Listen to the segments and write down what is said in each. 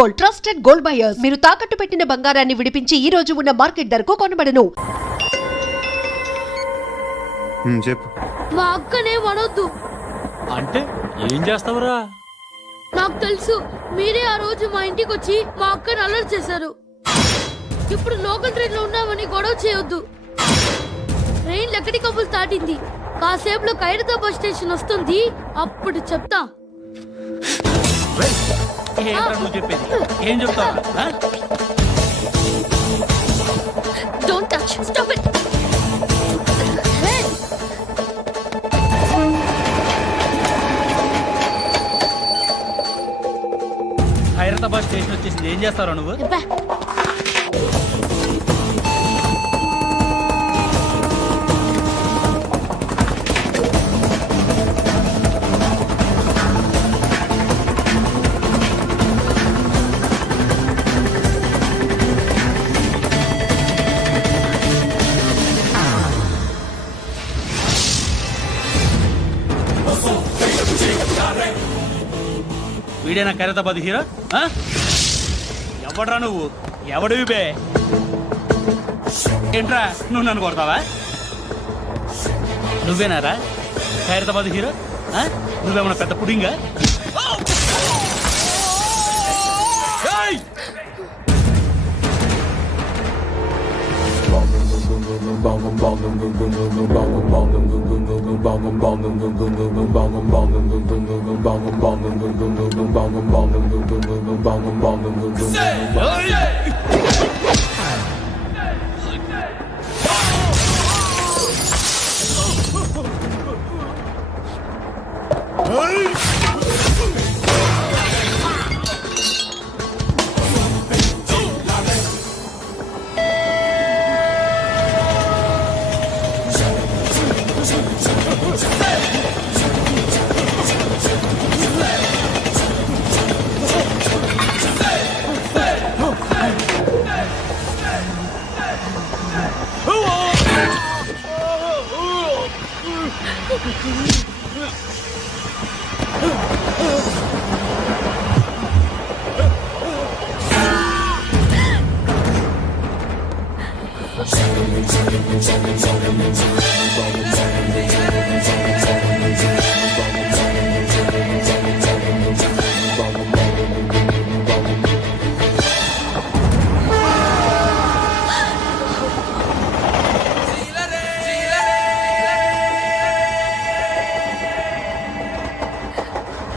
Gold, trusted gold buyers. మీరు తాకట్టు పెట్టిన బంగారాన్ని విడిపించి ఈ రోజు ఉన్న మార్కెట్ ధరకు కొనబడను. చెప్పు. మా అక్కనే వనొద్దు. అంటే ఏం చేస్తావురా? నాకు తెలుసు, మీరే ఆ రోజు మా ఇంటికి వచ్చి మా అక్కని అలర్ట్ చేశారు. ఇప్పుడు లోకల్ ట్రైన్ లో ఉన్నామని గొడవ చేయొద్దు. ట్రైన్ లక్కడి కబుల్ దాటింది. కాసేపులో ఖైరతాబాద్ స్టేషన్ వస్తుంది, అప్పుడు చెప్తా. ఏంట్రా నువ్వు చెప్పేది? ఏం చెప్తావు? Don't touch, stop it. Khairatabad station వచ్చేసింది. ఏం చేస్తావు నువ్వు? వీడేనా ఖైరతాబాద్ హీరో? ఎవడ్రా నువ్వు? ఎవడివి బే? ఏంట్రా నువ్వు నన్ను కొడతావా? నువ్వేనారా ఖైరతాబాద్ హీరో? నువ్వేమన్నా పెద్ద పుడింగా?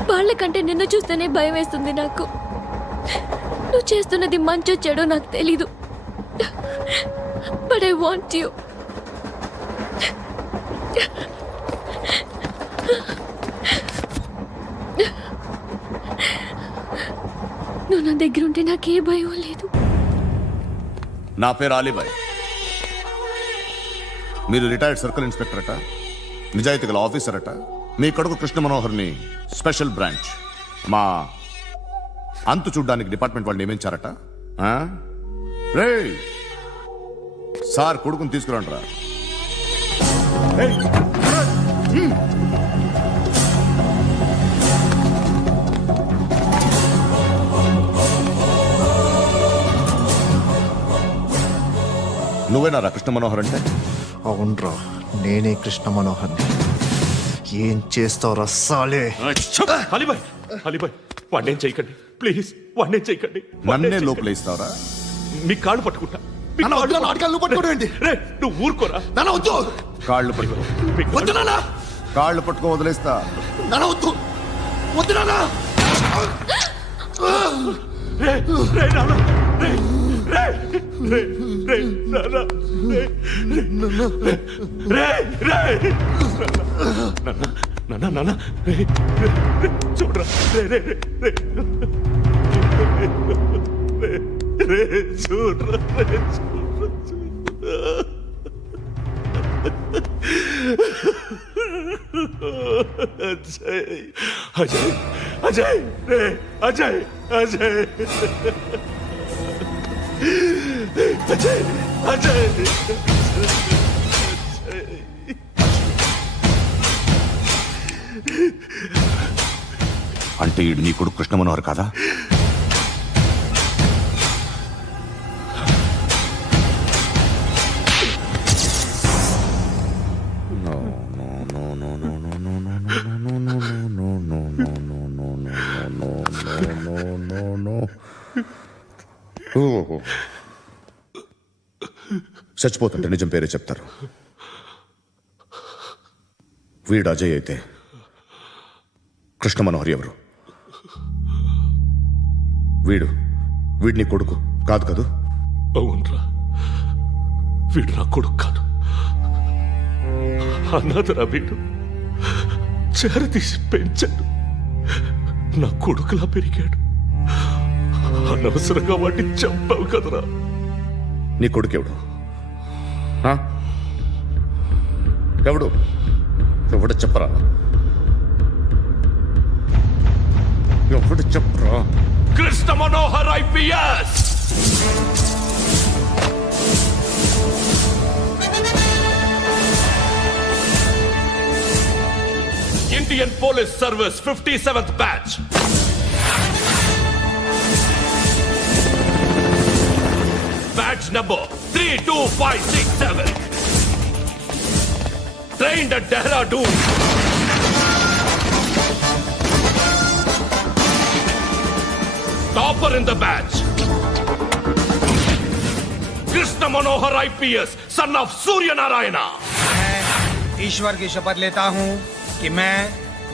వాళ్ళకంటే నిన్ను చూస్తేనే భయం వేస్తుంది నాకు. నువ్వు చేస్తున్నది మంచో చెడో నాకు తెలీదు, బట్ ఐ వాంట్ యు. నువ్వు నా దగ్గర ఉంటే నాకే భయం లేదు. నా పేరు అలీబాయ్. మీరు రిటైర్డ్ సర్కిల్ ఇన్స్పెక్టర్ అట, నిజాయితీ గల ఆఫీసర్ అట. మీ కొడుకు కృష్ణ మనోహర్ని స్పెషల్ బ్రాంచ్ మా అంతు చూడ్డానికి డిపార్ట్మెంట్ వాళ్ళు నియమించారట. రే సార్ కొడుకుని తీసుకురండి రా. నువ్వేనారా కృష్ణ మనోహర్ అంటే? అవునరా, నేనే కృష్ణ మనోహర్ని. ఏం చేస్తావు రస్సాలే? అలీబాయ్, అలీబాయ్ వాడినేం చేయకండి ప్లీజ్, వాడినేం చేయకండి. నన్నే లోపలేస్తావరా? మీ కాళ్ళు పట్టుకుంటా. నువ్వు ఊరుకోరా. కాళ్ళు పట్టుకో. కాళ్ళు పట్టుకో వదిలేస్తా. చూడరా చూడరా. అజయ్ అజయ్ అజయ్ అజయ్ అజయ్ అజయ్ అజయ్. అంటే ఈడు నీ కొడుకు కృష్ణ మనోహర్ కాదా? నో ఓ చచ్చిపోతుంటే నిజం పేరే చెప్తారు. వీడు అజయ్ అయితే కృష్ణ మనోహర్ ఎవరు? వీడిని కొడుకు కాదు కదూ? అవునరా, వీడు నా కొడుకు కాదు, అనాథరా. వీడు చేరతీసి పెంచాడు, నా కొడుకులా పెరిగాడు. అనవసరంగా వాటిని చంపావు కదరా. నీ కొడుకెవడు? ఎవడు ఎవడు చెప్పరా? ఎవడు చెప్పరా? Krishna Manohar IPS. Indian police service 57th batch. Badge number 32567. Trained at Dehradun. Topper in the batch. Krishna Manohar IPS, son of Surya Narayana. मैं ईश्वर की शपथ लेता हूं कि मैं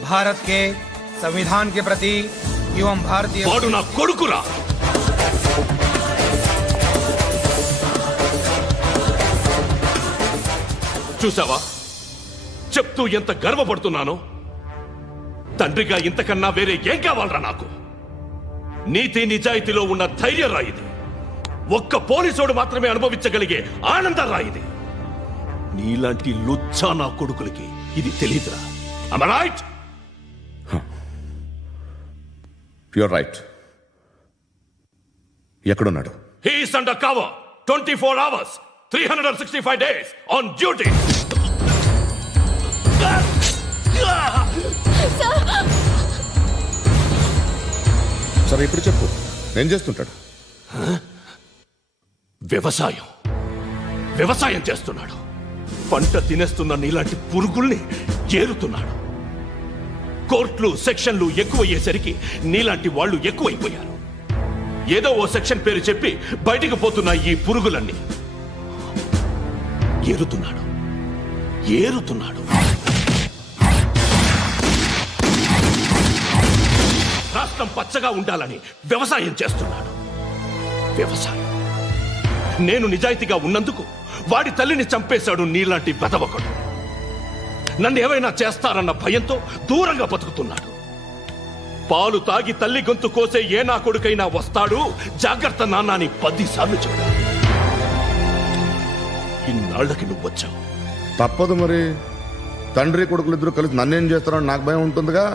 भारत के संविधान के प्रति एवं भारतीय వాడు నా కొడుకురా. చూసావా, చెప్తూ ఎంత గర్వపడుతున్నానో. తండ్రిగా ఇంతకన్నా వేరే ఏం కావాలరా నాకు? నీతి నిజాయితీలో ఉన్న ధైర్యం రా ఇది. ఒక్క పోలీసోడు మాత్రమే అనుభవించగలిగే ఆనందం రా ఇది. నీలాంటి లుచ్చా నా కొడుకులకి ఇది తెలీదురా. Am I right? You're right. ఎక్కడున్నాడు? He is under cover 24 hours 365 days on duty. సరే ఇప్పుడు చెప్పు, ఏం చేస్తుంటాడు? వ్యవసాయం చేస్తున్నాడు. పంట తినేస్తున్న నీలాంటి పురుగుల్ని ఏరుతున్నాడు. కోర్టులు సెక్షన్లు ఎక్కువయ్యేసరికి నీలాంటి వాళ్ళు ఎక్కువైపోయారు. ఏదో ఓ సెక్షన్ పేరు చెప్పి బయటికి పోతున్న ఈ పురుగులన్నీ ఏరుతున్నాడు. రాష్ట్రం పచ్చగా ఉండాలని వ్యవసాయం చేస్తున్నాడు. నేను నిజాయితీగా ఉన్నందుకు వాడి తల్లిని చంపేశాడు నీలాంటి బెదవకుడు. నన్ను ఏమైనా చేస్తారన్న భయంతో దూరంగా బతుకుతున్నాడు. పాలు తాగి తల్లి గొంతు కోసే ఏ నా కొడుకైనా వస్తాడు, జాగ్రత్త నాన్న అని 10 సార్లు చెప్పాడు. ఇన్నాళ్ళకి నువ్వు వచ్చావు. తప్పదు మరి. తండ్రి కొడుకులు ఇద్దరు కలిసి నన్నేం చేస్తారని నాకు భయం ఉంటుందిగా.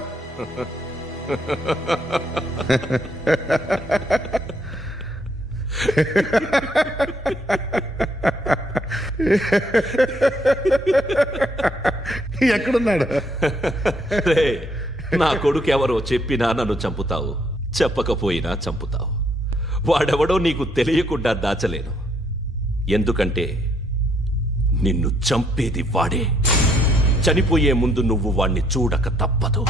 ఎక్కడున్నాడు? నా కొడుకు ఎవరో చెప్పినా నన్ను చంపుతావు, చెప్పకపోయినా చంపుతావు. వాడెవడో నీకు తెలియకుండా దాచలేను. ఎందుకంటే నిన్ను చంపేది వాడే. చనిపోయే ముందు నువ్వు వాణ్ణి చూడక తప్పదు.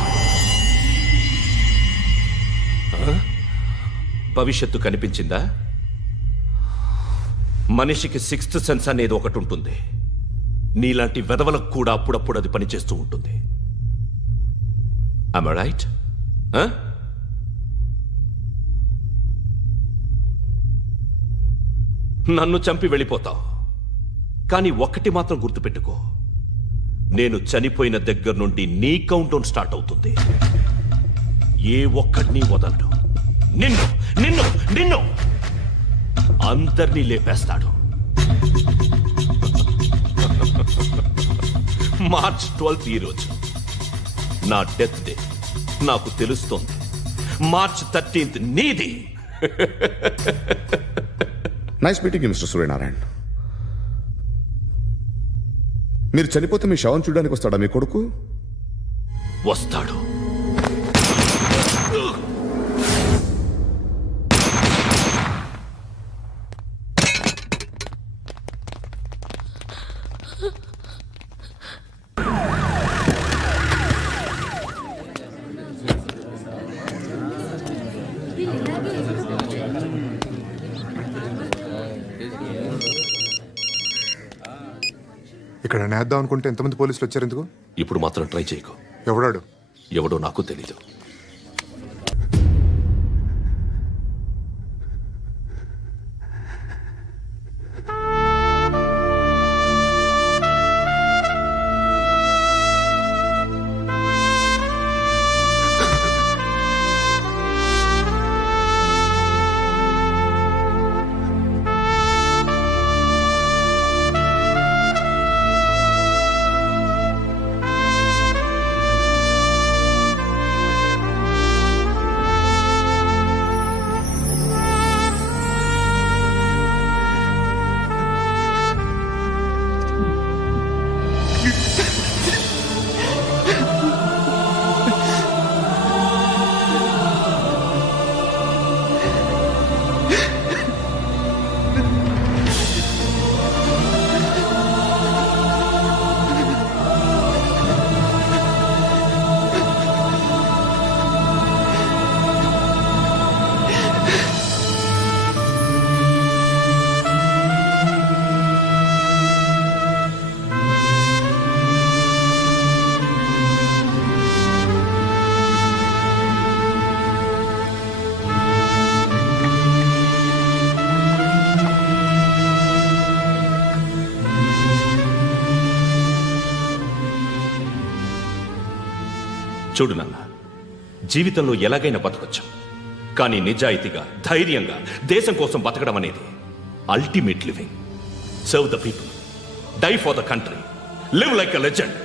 భవిష్యత్తు కనిపించిందా? మనిషికి 6th సెన్స్ అనేది ఒకటి ఉంటుంది. నీలాంటి వెధవలకు కూడా అప్పుడప్పుడు అది పనిచేస్తూ ఉంటుంది. Am I right? నన్ను చంపి వెళ్ళిపోతావు. కానీ ఒక్కటి మాత్రం గుర్తుపెట్టుకో, నేను చనిపోయిన దగ్గర నుండి నీ కౌంటౌన్ స్టార్ట్ అవుతుంది. ఏ ఒక్కడిని వదలడు. నిన్ను అందరినీ లేపేస్తాడు. మార్చ్ 12th ఈ రోజు నా డెత్ డే. నాకు తెలుస్తోంది. మార్చ్ 13th నీది. Nice meeting mister Suryanarayana. మీరు చనిపోతే మీ శవం చూడడానికి వస్తాడా మీ కొడుకు? వస్తాడు. ఇక్కడ నేద్దాం అనుకుంటే ఎంతమంది పోలీసులు వచ్చారు ఎందుకు? ఇప్పుడు మాత్రం ట్రై చేయకు. ఎవడాడు? ఎవడో నాకు తెలీదు. చూడు నాన్న, జీవితంలో ఎలాగైనా బతకొచ్చు, కానీ నిజాయితీగా ధైర్యంగా దేశం కోసం బతకడం అనేది ultimate living. Serve the people, die for the country, live like a legend.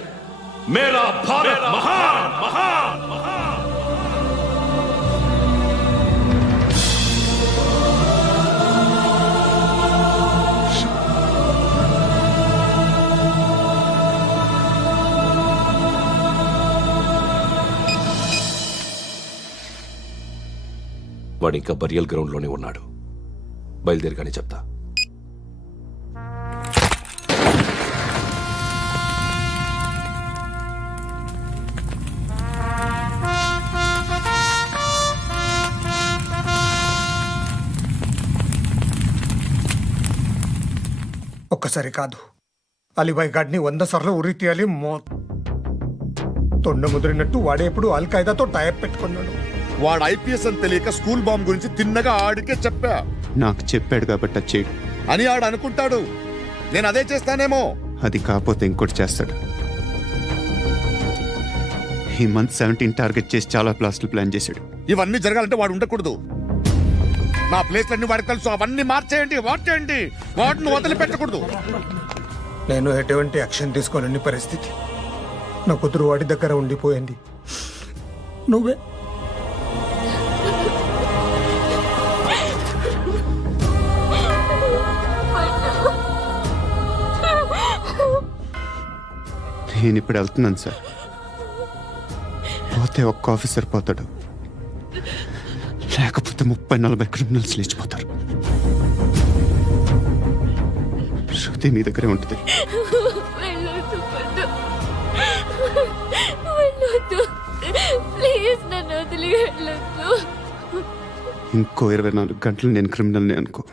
మేరా భారత్ మహాన్ మహాన్ మహాన్. వాడు ఇంకా బరియల్ గ్రౌండ్లోనే ఉన్నాడు. బయలుదేరగానే చెప్తా. ఒక్కసారి కాదు, అలీబాయ్ గాడిని 100 సార్లు ఉరి తీయాలి. తొండ ముదిరినట్టు వాడేప్పుడు అల్ ఖైదాతో టైప్ పెట్టుకున్నాడు. వాడు ఐపీఎస్ అని తెలియక స్కూల్ బాంబ్ గురించి తిన్నగా ఆడికే చెప్పా. నాకు చెప్పాడు కాబట్టి అది చేయడు అని ఆడు అనుకుంటాడు. నేను అదే చేస్తానేమో. అది కాకపోతే ఇంకోటి చేస్తాడు. ఈ మంత్ 17 టార్గెట్ చేసి చాలా ప్లాస్టులు ప్లాన్ చేశాడు. ఇవన్నీ జరగాలంటే వాడు ఉండకూడదు. నా ప్లేస్లన్నీ వాడికి తెలుసు. అవన్నీ మార్చేయండి, మార్చేయండి. వాటిని వదిలిపెట్టకూడదు. నేను ఎటువంటి యాక్షన్ తీసుకోలేని పరిస్థితి. నా కూతురు వాడి దగ్గర ఉండిపోయింది. నువ్వే నేను ఇప్పుడు వెళ్తున్నాను సార్. పోతే ఒక్క ఆఫీసర్ పోతాడు, లేకపోతే 30-40 క్రిమినల్స్ లేచిపోతారు. శృతి మీ దగ్గరే ఉంటుంది. ఇంకో 24 గంటలు నేను క్రిమినల్ని అనుకో.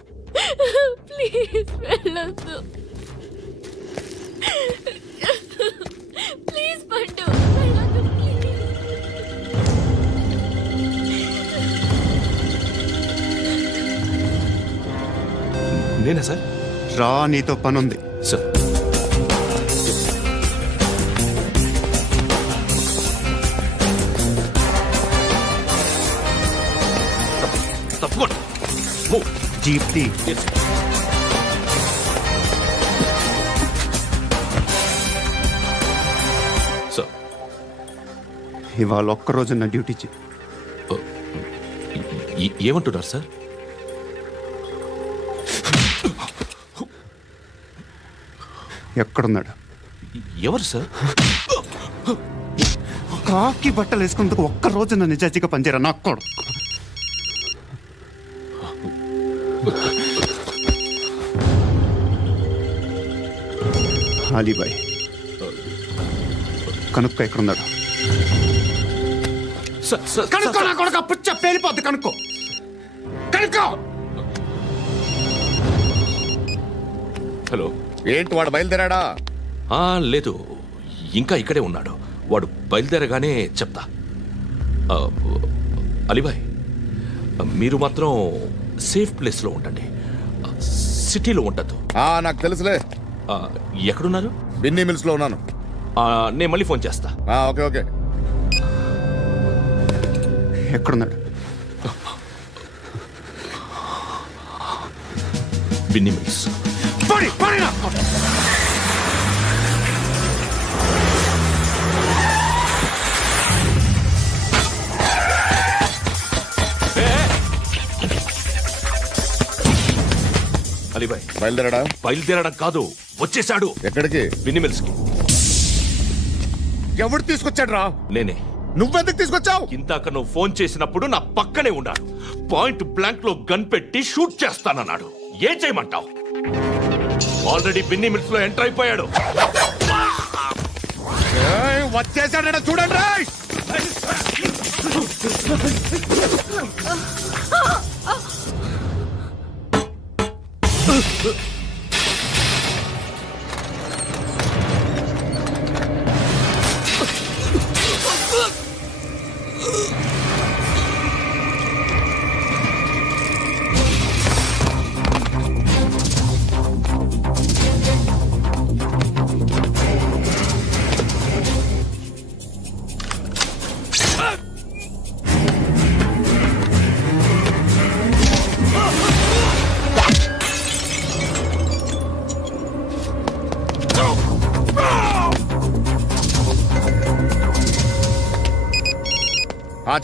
ప్లీజ్ వెళ్ళొద్దు. ప్లీజ్ పండు, వెళ్ళొద్దు ప్లీజ్. నేనా సార్? రా, నీతో పని ఉంది. సార్ తప్పకుండా. Jeep tea. సార్ ఇవాళ ఒక్కరోజు నా డ్యూటీ చేయి. ఏమంటున్నారు సార్? ఎక్కడున్నాడు? ఎవరు సార్? కాకి బట్టలు వేసుకున్నందుకు ఒక్కరోజు నా నిజాయితీగా పనిచేయరా నాకు కూడా. అలీబాయ్ కనుక్కో ఎక్కడున్నాడు. సార్ కనుక్కో, నా కొడుకు పుచ్చ పేలిపోద్ది. కనుక్కో. ఏంటి వాడు బయలుదేరాడా? లేదు, ఇంకా ఇక్కడే ఉన్నాడు. వాడు బయలుదేరగానే చెప్తా. ఆ, అలీబాయ్, మీరు మాత్రం సేఫ్ ప్లేస్లో ఉండండి, సిటీలో ఉండద్దు. నాకు తెలుసులే. ఎక్కడున్నారు? బిన్నీ మిల్స్ లో ఉన్నాను. నేను మళ్ళీ ఫోన్ చేస్తా. Okay okay. ఎక్కడున్నాడు? బిన్నీ మిల్స్. అలీబాయ్, బయలుదేరాడా? బయలుదేరడం కాదు, వచ్చేశాడు. ఎక్కడికి? బిన్నీ మిల్స్ కి. ఎవడు తీసుకొచ్చాడు రా? నేనే. నువ్వెందుకు తీసుకొచ్చావు? ఇందాక నువ్వు ఫోన్ చేసినప్పుడు నా పక్కనే ఉన్నాడు. పాయింట్ బ్లాంక్ లో గన్ పెట్టి షూట్ చేస్తానన్నాడు. ఏం చేయమంటావు? ఆల్రెడీ బిన్నీ మిల్స్ లో ఎంటర్ అయిపోయాడు. వచ్చేసాడ చూడండి రా.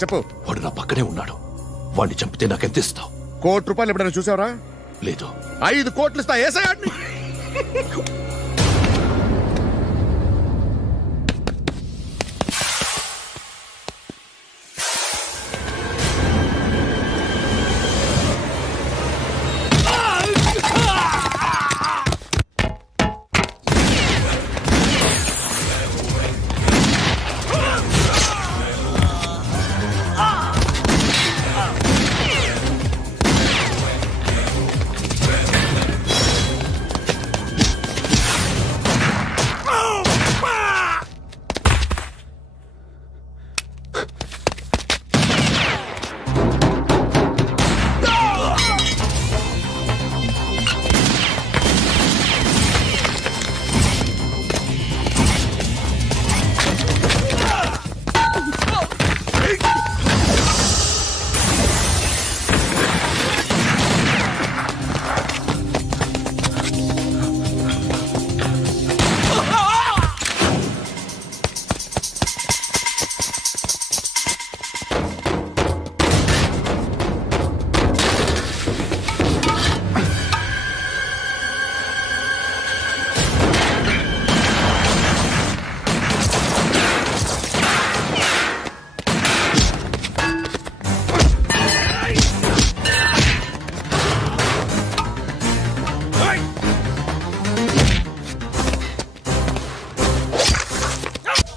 చెప్పు. వాడు నా పక్కనే ఉన్నాడు. వాడిని చంపితే నాకెంత ఇస్తావు? ₹1,00,00,000 ఎప్పుడైనా చూసావరా? లేదు. 5 కోట్లు ఇస్తా. ఏసయాడిని.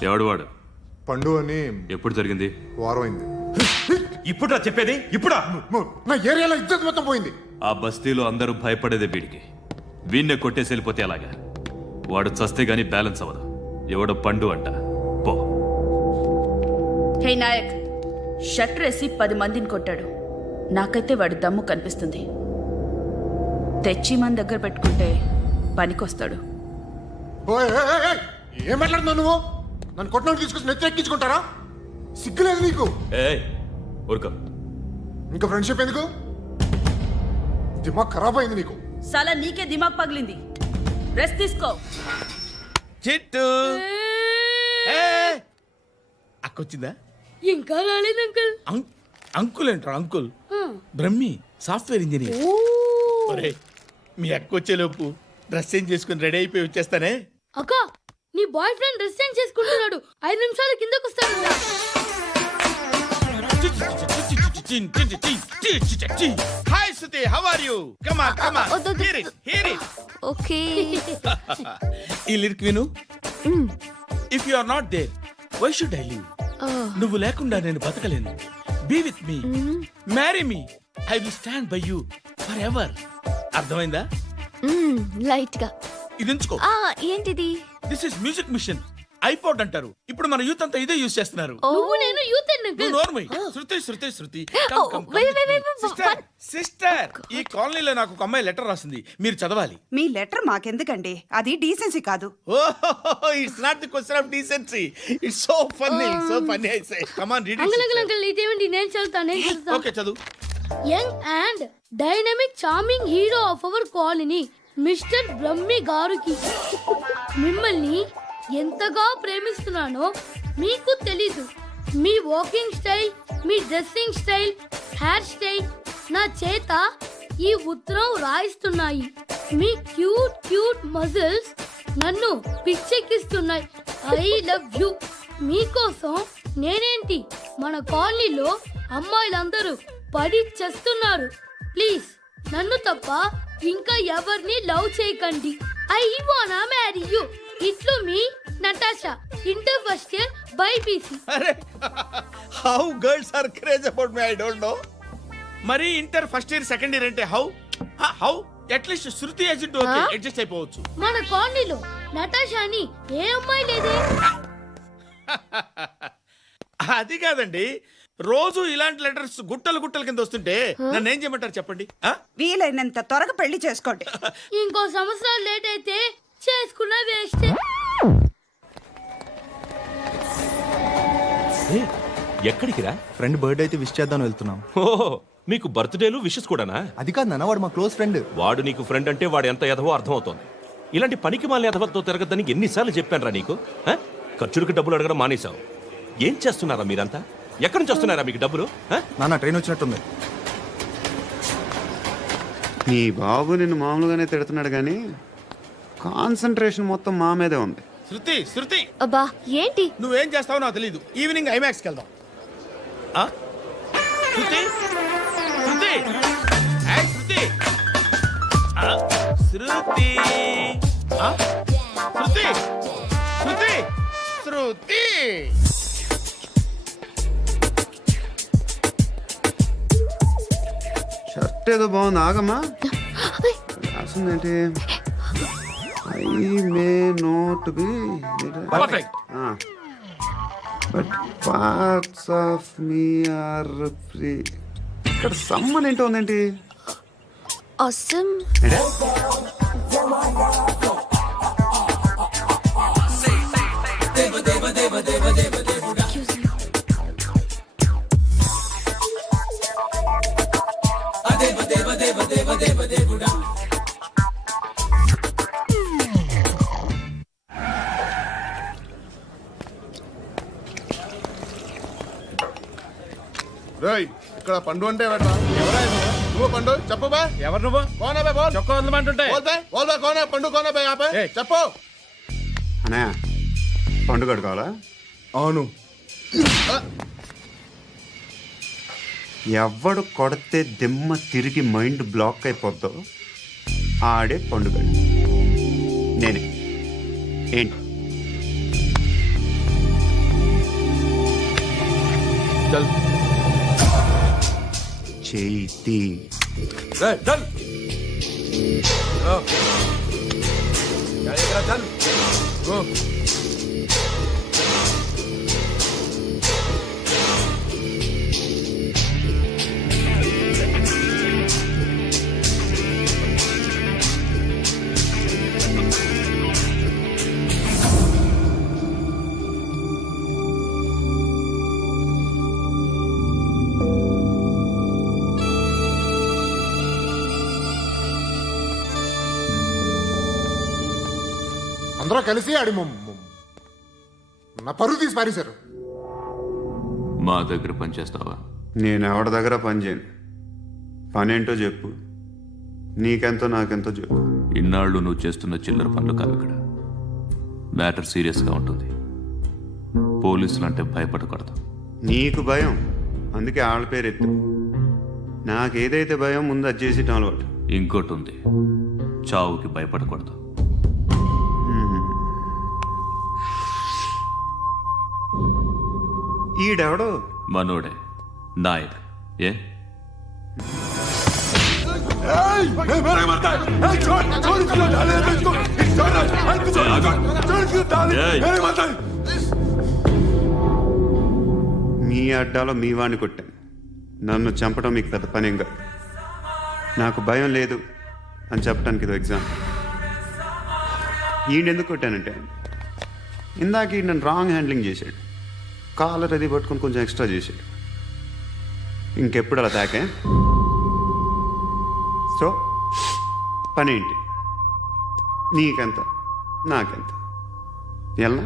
ఎవడు వాడు? పండు అని. ఎప్పుడు జరిగింది? వారం అయింది. ఇప్పుడు చెప్పేది ఇప్పుడా? నా ఏరియాలో ఇజ్జత్ మొత్తం పోయింది. ఆ బస్తీలో అందరూ భయపడేదే వీడికి. వీణ్ణే కొట్టేసి వెళ్ళిపోతే అలాగా? వాడు చస్తే గానీ బ్యాలెన్స్ అవ్వదు. ఎవడో పండు అంట. పో. హే నాయక్, షట్టర్ వేసి 10 మందిని కొట్టాడు. నాకైతే వాడి దమ్ము కనిపిస్తుంది. తెచ్చి మన దగ్గర పెట్టుకుంటే పనికొస్తాడు. ఏం మాట్లాడుతున్నావు నువ్వు? నన్ను కొట్టడానికి తీసుకొచ్చి నెత్తి ఎక్కించుకుంటారా? సిగ్గులేదు నీకు? ఊరుకో. ఇంకా ఫ్రెండ్షిప్ ఎందుకు? దిమాగ్ ఖరాబ్ అయింది నీకు. సాలా నీకే దిమాగ్ పగిలింది. రెస్ట్ తీసుకో. చిట్టు అక్కొచ్చిందా? ఇంకా రాలేదు అంకుల్. అంకుల్ ఏంట్రా? Uncle Brahmi, software engineer. ఒరే, మీ అక్కొచ్చేలోపు డ్రెస్ చేంజ్ చేసుకుని రెడీ అయిపోయి వచ్చేస్తానే. అక్క, నీ బాయ్ ఫ్రెండ్ డ్రెస్ చేంజ్ చేసుకుంటున్నాడు. 5 నిమిషాలు కిందకు వస్తాడు. Hi Suthi, how are you? Come on come on, hear it hear it. Okay. ఈ లిరిక్ విను. If you are not there, why should I live? నువ్వు లేకుండా నేను బతకలేను. Be with me, marry me, I will stand by you forever. అర్థమైందా? Light గా. ఇది ఉంచుకో. ఏంటిది? This is music machine, iPod అంటారు. ఇప్పుడు మన యూత్ అంతా ఇదే యూజ్ చేస్తున్నారు. నువ్వు నేను యూత్ నువ్వు నోర్మై. శృతి శృతి శృతి. సిస్టర్ సిస్టర్, ఈ కాలనీలో నాకు ఒక అమ్మాయి లెటర్ రాసింది, మీరు చదవాలి. మీ లెటర్ మాకెందుకండి, అది డీసెన్సీ కాదు. ఓహో, it's not the question of decency, it's so funny I say. Come on read uncle ఇదేమిటి? నేను చదువుతాను. ఓకే చదువు. Young and dynamic charming hero of our colony mister Brahmi గారికి మిమ్మల్ని ఎంతగా ప్రేమిస్తున్నానో మీకు తెలీదు. మీ వాకింగ్ స్టైల్, మీ డ్రెస్సింగ్ స్టైల్, హెయిర్ స్టైల్ నా చేత ఈ ఉత్తరం రాయిస్తున్నాయి. మీ క్యూట్ క్యూట్ మజిల్స్ నన్ను పిచ్చెక్కిస్తున్నాయి. I love you. మీకోసం నేనేంటి, మన కాలనీలో అమ్మాయిలందరూ పడి చేస్తున్నారు. ప్లీజ్ నన్ను తప్ప ఇంకా ఎవరిని లవ్ చేయకండి. ఐ వానా మ్యారీ యూ. ఇట్లు మీ Natasha, inter first year BiPC. అరే, how girls are craze about me, I don't know. మరి inter first year second year అంటే how at least Shruti agent okay, adjust అయిపోవచ్చు. మన కాలనీలో నటాషాని ఏ అమ్మాయి లేదే. అది కాదండి, రోజు ఇలాంటి లెటర్స్ గుట్టలు గుట్టల కింద వస్తుంటే నన్ను ఏం చేయమంటారు చెప్పండి? వీలైనంత త్వరగా పెళ్లి చేసుకోండి. ఇంకో సంవత్సరాలు లేట్ అయితే చేసుకున్న వేస్ట్. ఎక్కడికి రా? ఫ్రెండ్ బర్త్డే అయితే విష్ చేద్దాం వెళ్తున్నాం. ఓహో, మీకు బర్త్డేలు విషెస్ కూడానా? అది కాదు నాన్న, వాడు మా క్లోజ్ ఫ్రెండ్. వాడు నీకు ఫ్రెండ్ అంటే వాడు ఎంత ఎదవో అర్థమవుతోంది. ఇలాంటి పనికి మాలిన ఎదవలతో తిరగద్దని ఎన్నిసార్లు చెప్పానురా నీకు? ఖర్చులకు డబ్బులు అడగడం మానేశావు. ఏం చేస్తున్నారా మీరంతా? ఎక్కడి నుంచి వస్తున్నారా మీకు డబ్బులు? నాన్న ట్రైన్ వచ్చినట్టుంది. నీ బాబు నిన్ను మామూలుగానే తిడుతున్నాడు కానీ కాన్సన్ట్రేషన్ మొత్తం మా మీదే ఉంది. శృతి శృతి, అబ్బా ఏంటి? నువ్వేం చేస్తావో నాకు తెలీదు. ఈవినింగ్ ఐమాక్స్కి వెళ్దాం. శృతి శృతి శృతి శృతి శృతి శృతి శృతి. షర్ట్ ఏదో బాగుంది, ఆగమ్మా. రాసిందేంటి? I may not be perfect. But parts of me are free. ఇక్కడ సమ్మన్ ఏంటో ఉందేంటి? awesome. రేయ్, ఇక్కడ పండు అంటే ఎవరా? నువ్వు పండు చెప్పు బే. ఎవరు నువ్వు? కోనా బే బోల్. చొక్కా వదలమంటుంటే బోల్ బే, బోల్ బే. కోనా పండు, కోనా బే ఆపే. ఏయ్. చెప్పు. అనే పండుగ కావాలా? అవును. ఎవడు కొడితే దిమ్మ తిరిగి మైండ్ బ్లాక్ అయిపోద్దో ఆడే పండుగ. నేనే. ఏంటి? చల్. చేతి రేయ్, చల్. చల్. గో. అందరూ కలిసి ఆడి నా పరువు తీసి పారేశారు. మా దగ్గర పనిచేస్తావా? నేను ఎవరి దగ్గర పని చేయను. పనేంటో చెప్పు. నీకెంతో నాకెంతో చెప్పు. ఇన్నాళ్ళు నువ్వు చేస్తున్న చిల్లర పనులు కావు ఇక్కడ. మ్యాటర్ సీరియస్గా ఉంటుంది. పోలీసులు అంటే భయపడకూడదు. నీకు భయం, అందుకే ఆళ్ళ పేరు ఎత్తు. నాకేదైతే భయం ముందు అది చేసి అలవాటు. ఇంకోటి ఉంది, చావుకి భయపడకూడదు. ఈడెవడో మనోడే, నాయక్. ఏ మీ అడ్డాలో మీ వాడిని కొట్టాను. నన్ను చంపడం మీకు పెద్ద పనేంగా. నాకు భయం లేదు అని చెప్పడానికి ఇది ఎగ్జామ్. ఈయన ఎందుకు కొట్టానంటే ఇందాక ఈయన నన్ను రాంగ్ హ్యాండ్లింగ్ చేశాడు. కాలర్ అది పట్టుకొని కొంచెం ఎక్స్ట్రా చేశాడు. ఇంకెప్పుడు అలా తాకే. సో పనేంటి? నీకెంత నాకెంత ఎలా?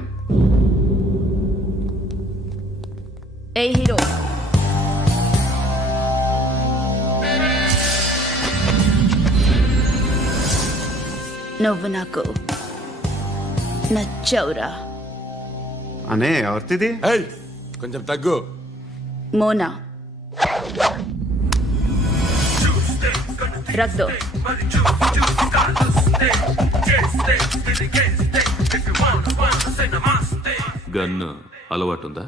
ఏ హీరో, నువ్వు నాకు నచ్చవురా. అనే ఎవరిది? కొంచెం తగ్గు. మోనా రక్ దో. గన్ను అలవాటుందా?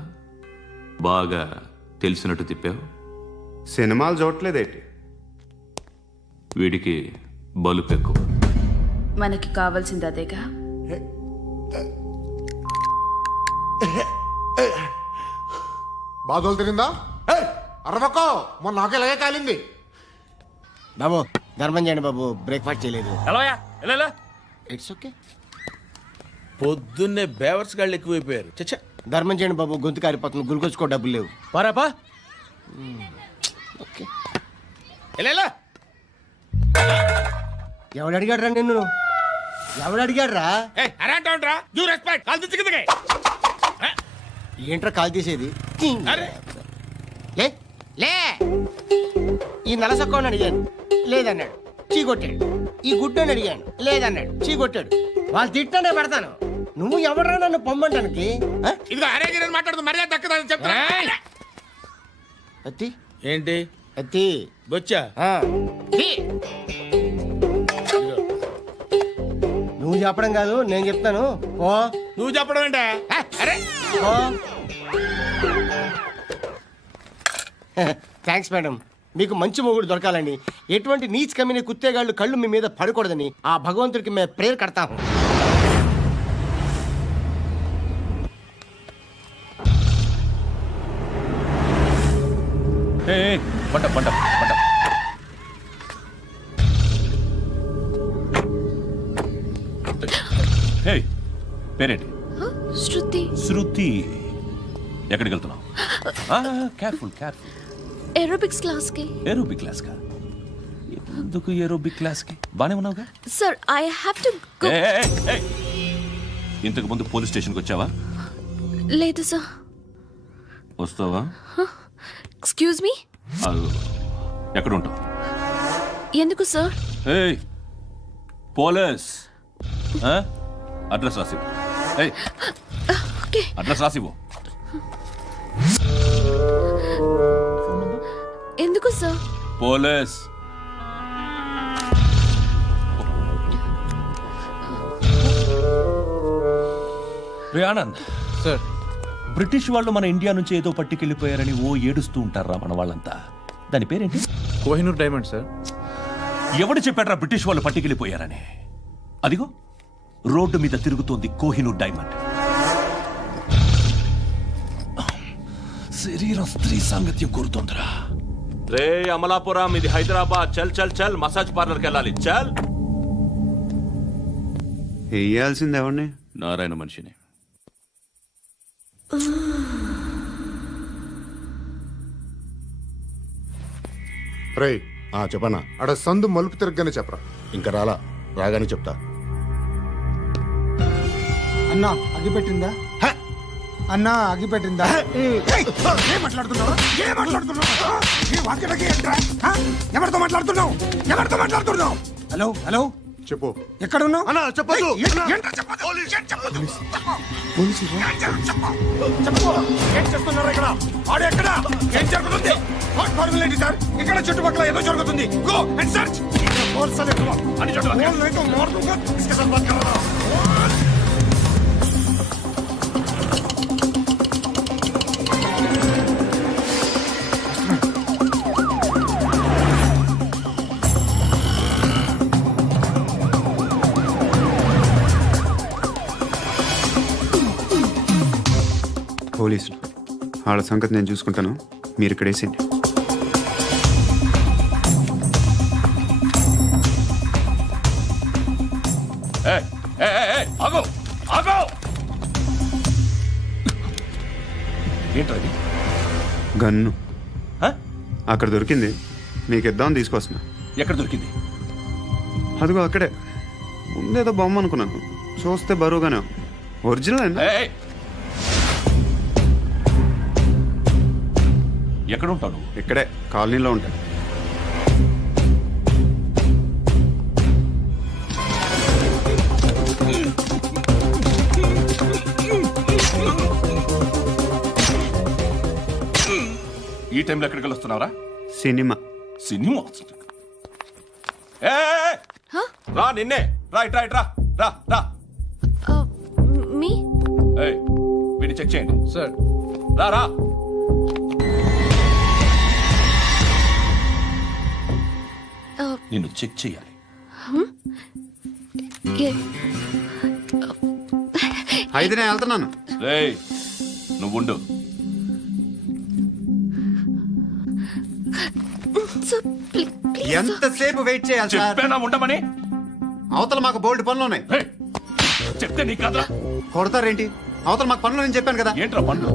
బాగా తెలిసినట్టు తిప్పావు. సినిమాలు చూడట్లేదేంటి? వీడికి బలుపు ఎక్కువ. మనకి కావాల్సింది అదేగా. బాధలు తిరిందా? అరవకో, మొన్న నాకు ఇలాగే కాలింది. బాబు ధర్మం చేయండి బాబు, బ్రేక్ఫాస్ట్ చేయలేదు. ఎలా ఇట్స్ ఓకే. పొద్దున్నే బేవర్స్ గాళ్ళు ఎక్కువైపోయారు. చచ్చా, ధర్మం చేయండి బాబు, గొంతు కారిపోతుంది, గురికొచ్చుకో డబ్బులు లేవు. పారాపా. ఓకే. ఎలా ఎవడు అడిగాడు రా నిన్ను? ఎవడు అడిగాడు రా? అరేంటా యూ రెస్పెక్ట్ కాల్ తెచ్చి కిందకి. ఏంట్రా కాల్ తీసేది? అరే లే లే. ఈ నలసక్కని అడిగాను, లేదన్నాడు, చీ కొట్టాడు. ఈ గుడ్డని అడిగాను, లేదన్నాడు, చీ కొట్టాడు. వాళ్ళు తిట్టానే పెడతాను. నువ్వు ఎవడరా నన్ను పొమ్మంటానికి? ఇదిగో అరే గిరని మాట్లాడుతూ మర్యాద దక్కదని చెప్తా. అత్తి ఏంటి అత్తి బొచ్చా? తీ. నువ్వు చెప్పడం కాదు, నేను చెప్తాను. ఓ నువ్వు చెప్పడం ఏంటే? అరే థ్యాంక్స్ మేడం. మీకు మంచి మొగుడు దొరకాలని, ఎటువంటి నీచ్ కమ్మిన కుత్తేగాళ్ళు కళ్ళు మీ మీద పడకూడదని ఆ భగవంతుడికి మేము ప్రేయర్ కడతాము. పేరేంటి? శృతి. శృతి. ఎక్కడికి వెళ్తున్నావు? Careful careful. ఏరోబిక్స్ క్లాస్ కి. ఏరోబిక్ క్లాస్ కా? ఎందుకు ఏరోబిక్ క్లాస్ కి? బానే ఉన్నావుగా? Sir I have to go. ఇంతకు ముందు పోలీస్ స్టేషన్కి వచ్చావా? లేదు సార్. వస్తావా? Excuse me. ఎక్కడ ఉంటావు? ఎందుకు సార్? పోలీస్ అడ్రస్ రాసివ్వు. ఓకే. అడ్రస్ రాసివ్వు. ఎందుకు సార్? పోలీస్. రే ఆనంద్ సార్, బ్రిటిష్ వాళ్ళు మన ఇండియా నుంచి ఏదో పట్టుకెళ్ళిపోయారని ఓ ఏడుస్తూ ఉంటారా మన వాళ్ళంతా? దాని పేరేంటి? Kohinoor diamond sir. ఎవడు చెప్పాడ్రా బ్రిటిష్ వాళ్ళు పట్టుకెళ్ళిపోయారని? అదిగో రోడ్డు మీద తిరుగుతోంది కోహినూర్ డైమండ్. శరీరం స్త్రీ సాంగత్యం కోరుతోందిరా. రే అమలాపురం, ఇది హైదరాబాద్. చల్ చల్ చల్, మసాజ్ పార్లర్కి వెళ్ళాలి. చల్. వేయాల్సింది ఎవరిని? నారాయణ మనిషిని. రే చెప్పనా? అడ సందు మలుపు తిరగగానే చెప్పరా. ఇంకా రాలా, రాగానే చెప్తా. అన్నా అగిపెట్టిందా? అన్నా అగిపెట్టిందా? ఏం మాట్లాడుతున్నావు? ఎవరితో మాట్లాడుతున్నావు? ఎవరితో మాట్లాడుతున్నావు? హలో హలో, చెప్పు. ఎక్కడ ఉన్నావు? అన్నా చెప్పదు. ఏం చేస్తున్నారు ఇక్కడ? ఆడు ఎక్కడ? ఏం జరుగుతుంది? ఏంటి సార్? ఇక్కడ చుట్టుపక్కల ఏదో జరుగుతుంది. Go and search. పోలీసులు. వాళ్ళ సంగతి నేను చూసుకుంటాను, మీరు ఇక్కడ వేసేయండి. ఆగో ఆగో ఏంటది? గన్ను అక్కడ దొరికింది, మీకు ఇద్దామని తీసుకొస్తున్నా. ఎక్కడ దొరికింది? అదిగో అక్కడే. ముందేదో బొమ్మ అనుకున్నాను, చూస్తే బరువుగానే ఉంది. ఒరిజినల్ అండి. ఎక్కడ ఉంటాను? ఇక్కడే కాలనీలో ఉంటాయి. ఈ టైంలో ఎక్కడికి వస్తున్నావురా? సినిమా. సినిమా? రా నిన్నే, రా ఇట్రా ఇట్రా, రా రా. మీ వీడిని చెక్ చేయండి సార్. రా రా. నిన్ను చెక్ చేయాలి. అయితే నేను వెళ్తున్నాను. రేయ్ నువ్వుండు. ఎంతసేపు వెయిట్ చేయాలి సార్? చెప్పేనా ఉండమని? అవతల మాకు బోల్డ్ పనులు ఉన్నాయి. రేయ్, చెప్తే నీకు కాదురా. కొడతారేంటి? అవతల మాకు పనులు నేను చెప్పాను కదా. ఏంట్రా పండ్లు?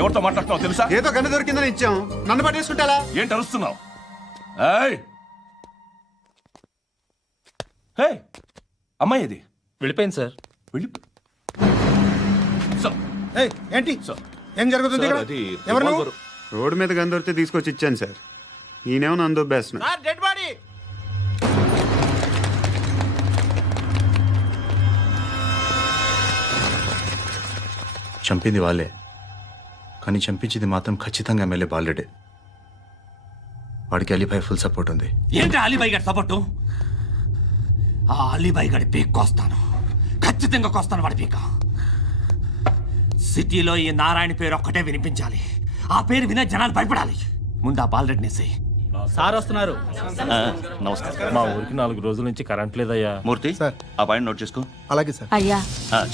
ఎవరితో మాట్లాడుతున్నావు తెలుసా? ఏదో గన్ను దొరికిందని ఇచ్చాం, నన్ను పట్టేసుకుంటా. ఏంటి అరుస్తున్నావు? అమ్మాయి ఇది వెళ్ళిపోయింది సార్. వెళ్ళి ఏంటి ఏం జరుగుతుంది ఇక్కడ? ఎవరు నువ్వు? రోడ్డు మీద గన్ను దొరికితే తీసుకొచ్చి ఇచ్చాను సార్. ఈయనేమో నన్ను దొబ్బేస్తున్నా. Dead body. చంపింది వాళ్ళే, కానీ చంపించింది మాత్రం ఖచ్చితంగా ఎమ్మెల్యే బాలుడే. వాడికి అలీభాయ్ ఫుల్ సపోర్ట్ ఉంది. ఏంటి అలీబాయి గారి సపోర్టు? ఆ అలీబాయి గారి పీక్ కోస్తాను, ఖచ్చితంగా కోస్తాను వాడి పీక. సిటీలో ఈ నారాయణ పేరు ఒక్కటే వినిపించాలి. ఆ పేరు వినే జనాలు భయపడాలి. ముందు ఆ బాలరెడ్డిని సార్ వస్తున్నారు. నమస్కారం. మా ఊరికి 4 రోజుల నుంచి కరెంట్ లేదయ్యా. మూర్తి ఆ పాయింట్ నోట్ చేసుకో. అలాగే సార్. అయ్యా,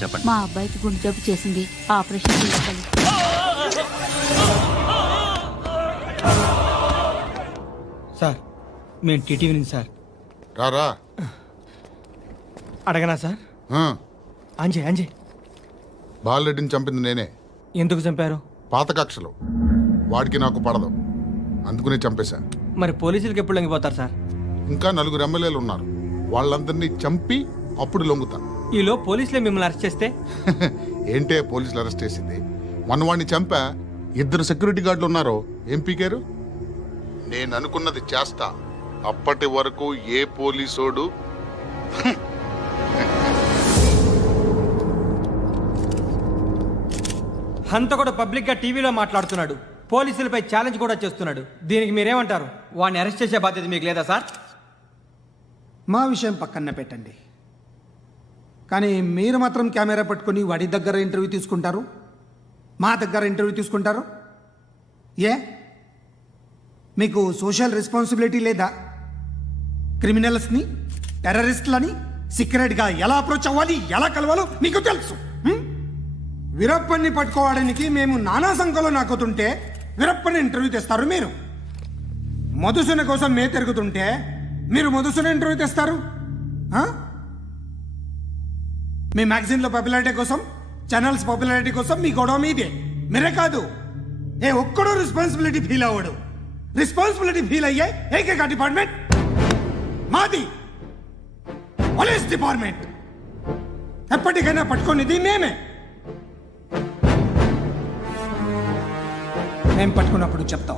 చెప్పండి. మా అబ్బాయికి గుండె జబ్బు చేసింది, ఆపరేషన్ చేయాలి. సార్ మేము టీటీవీ నుంచి సార్. రారా. అడగనా సార్? అంజయ్ బాలరెడ్డిని చంపింది నేనే. ఎందుకు చంపారు? పాత కక్షలు, వాడికి నాకు పడదు, అందుకునే చంపేశా. మరి పోలీసులకు ఎప్పుడు లొంగిపోతారు సార్? ఇంకా 4 ఎమ్మెల్యేలు ఉన్నారు, వాళ్ళందరినీ చంపి అప్పుడు లొంగుతాను. ఈలో పోలీసులే మిమ్మల్ని అరెస్ట్ చేస్తే? ఏంటే పోలీసులు అరెస్ట్ చేసింది? మన వాడిని చంపా, 2 సెక్యూరిటీ గార్డులు ఉన్నారు, ఏం పీకారు? నేను అనుకున్నది చేస్తా, అప్పటి వరకు ఏ పోలీసోడు హంతకుడు పబ్లిక్ గా టీవీలో మాట్లాడుతున్నాడు, పోలీసులపై ఛాలెంజ్ కూడా చేస్తున్నాడు. దీనికి మీరేమంటారు? వాడిని అరెస్ట్ చేసే బాధ్యత మీకు లేదా సార్? మా విషయం పక్కన పెట్టండి, కానీ మీరు మాత్రం కెమెరా పట్టుకొని వాడి దగ్గర ఇంటర్వ్యూ తీసుకుంటారు, మా దగ్గర ఇంటర్వ్యూ తీసుకుంటారు. ఏ మీకు సోషల్ రెస్పాన్సిబిలిటీ లేదా? క్రిమినల్స్ని, టెర్రరిస్టులని సీక్రెట్గా ఎలా అప్రోచ్ అవ్వాలి, ఎలా కలవాలో మీకు తెలుసు. వీరప్పన్ని పట్టుకోవడానికి మేము నానా సంఖ్యలో నాకుతుంటే వీరప్పని ఇంటర్వ్యూ తెస్తారు మీరు. మధుసూన కోసం మే తిరుగుతుంటే మీరు మధుసూన ఇంటర్వ్యూ తెస్తారు. మీ మ్యాగజైన్లో పాపులారిటీ కోసం, ఛానల్స్ పాపులారిటీ కోసం మీ గొడవ మీదే. మీరే కాదు, ఏ ఒక్కడో రెస్పాన్సిబిలిటీ ఫీల్ అవ్వడు. రెస్పాన్సిబిలిటీ ఫీల్ అయ్యే ఏకైక డిపార్ట్మెంట్ మాది, పోలీస్ డిపార్ట్మెంట్. ఎప్పటికైనా పట్టుకునేది మేమే. మేము పట్టుకున్నప్పుడు చెప్తాం.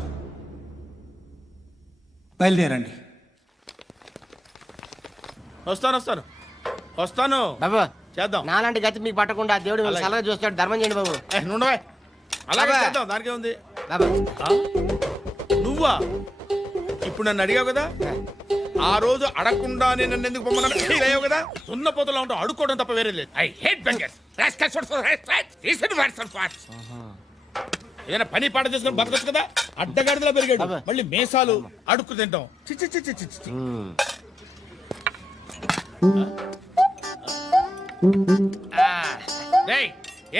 బయలుదేరండి. వస్తాను బాబు. చేద్దాం. నాలాంటి గతి మీకు పట్టకుండా దేవుడు మిమ్మల్ని సలహా చూస్తాడు. ధర్మం చేయండి బాబు. అలాగే చేద్దాం, దానికే ఉంది. బాబు నువ్వా ఇప్పుడు నన్ను అడిగావు కదా, ఆ రోజు అడగకుండానే నన్ను ఎందుకు పొమ్మన్నాను ఫీల్ అయ్యావు కదా. సున్న పోతలో ఉంటావు, అడుక్కోవడం తప్ప వేరే లేదు. I hate bangers. ఏదైనా పని పాట చేసుకుని బతకొచ్చు కదా. అడ్డగాడిదలా పెరిగాడు, మళ్ళీ మేసాలు అడుక్కు తింటాం. చిచ్చి చిచ్చి చిచ్చి.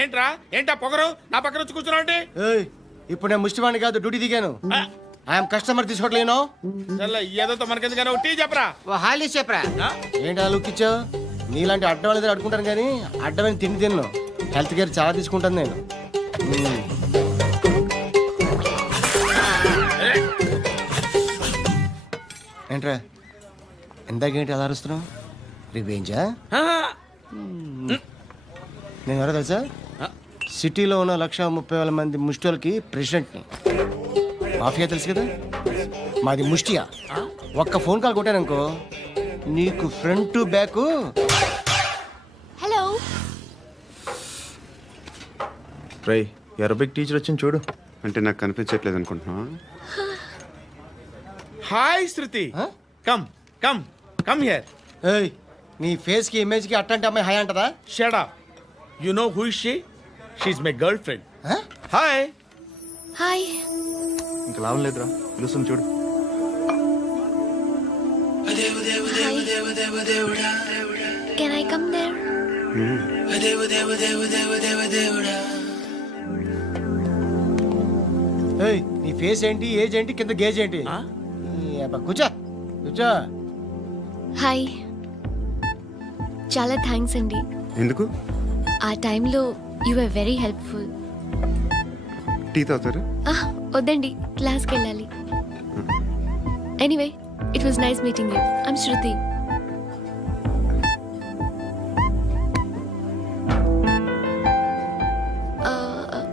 ఏంట్రా ఏంటా పొగరు నా పక్కన వచ్చి కూర్చున్నావు అంటే ఏయ్, ఇప్పుడు నేను ముష్టివాణి కాదు, డ్యూటీ దిగాను. ఐఎమ్ కస్టమర్ తీసుకోవట్లేను. ఏదో మనకెందుకైనా టీ చెప్పరా హాలీ చెప్పరా. ఏంటి అలా లుక్ ఇచ్చావు? నీలాంటి అడ్డం వాళ్ళ దగ్గర అడుకుంటాను కానీ అడ్డమైన తిండి తిన్ను. హెల్త్ కేర్ చాలా తీసుకుంటాను నేను. ఏంట్రా ఇందాకేంటి అలా అరుస్తున్నావు? రివేంజా? నేను ఎవరో తెలుసా? సిటీలో ఉన్న 130,000 మంది ముష్టిలకి ప్రెసిడెంట్ని. మాఫియా తెలుసు కదా, మాది ముష్టియా. ఒక్క ఫోన్ కాల్ కొట్టాననుకో నీకు ఫ్రంట్ టు బ్యాక్. హలో. రై అరబిక్ టీచర్ వచ్చింది చూడు. అంటే నాకు కనిపించట్లేదు అనుకుంటున్నా. Hi Shruti. Come come come here. ఏయ్, నీ ఫేస్ కి ఇమేజ్ కి అట్టంటే అమ్మాయి హాయ్ అంటదా? Shut up. You know who is she? She is my girlfriend. Hi. Hi. ఇంకా లాభం లేదురా, పిలుస్తుంది చూడు. Can I come there? ఏయ్, నీ ఫేస్ ఏంటి, ఏజ్ ఏంటి, కింద గేజ్ ఏంటి? ఈ అబ్బా, కూర్చో కూర్చో. హాయ్. చాలా థ్యాంక్స్ అండి. ఎందుకు? ఆ టైంలో you are very helpful. Tea తాగుతారా? వద్దండి, క్లాస్కి వెళ్ళాలి. Anyway, it was nice meeting you. I'm Shruti.